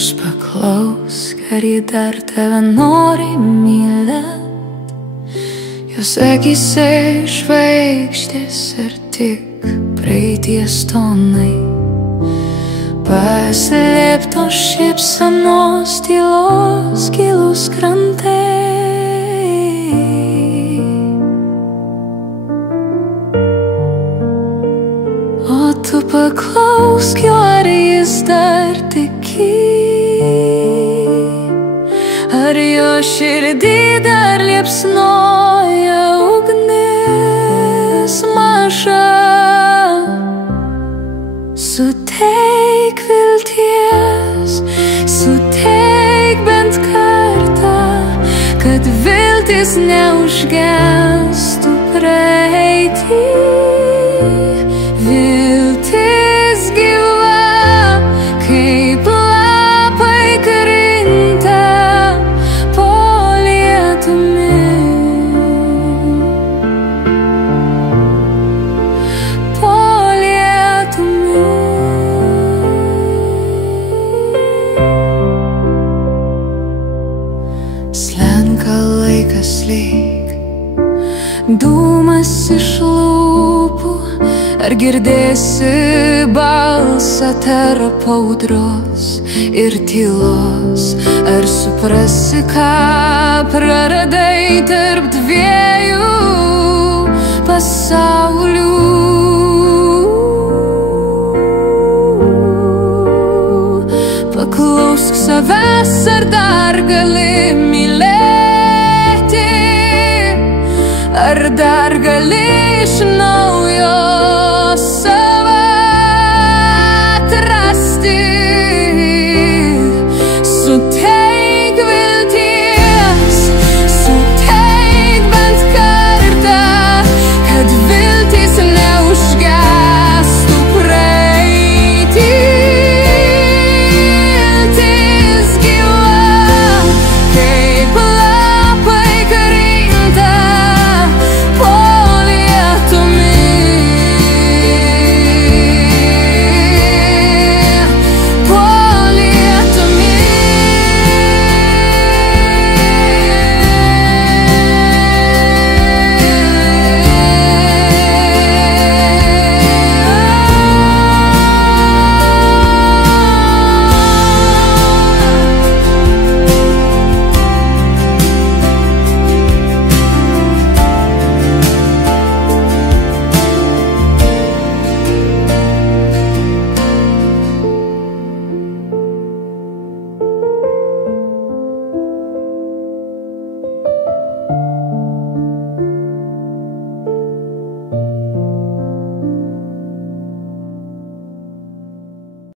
Dangus paklausk, ar ji dar tave nori mylėt. Jos akyse žvaigždės ir tik praeities tonai, paslėptos šypsenos tylos gilūs krantai. O tu paklausk jo, ar jis dar tiki, ar jo širdį dar liepsnoja ugnis maža. Suteik vilties, suteik bent kartą, kad viltis neužgestų praeitį. Viltis gyva, kaip lapai krinta po lietumi. Po lietumi. Slenka laikas lyg dūmas iš lūpų. Ar girdėsi balsą tarp audros ir tylos? Ar suprasi, ką praradai tarp dviejų pasaulių? Paklausk savęs, ar dar gali mylėti, ar dar gali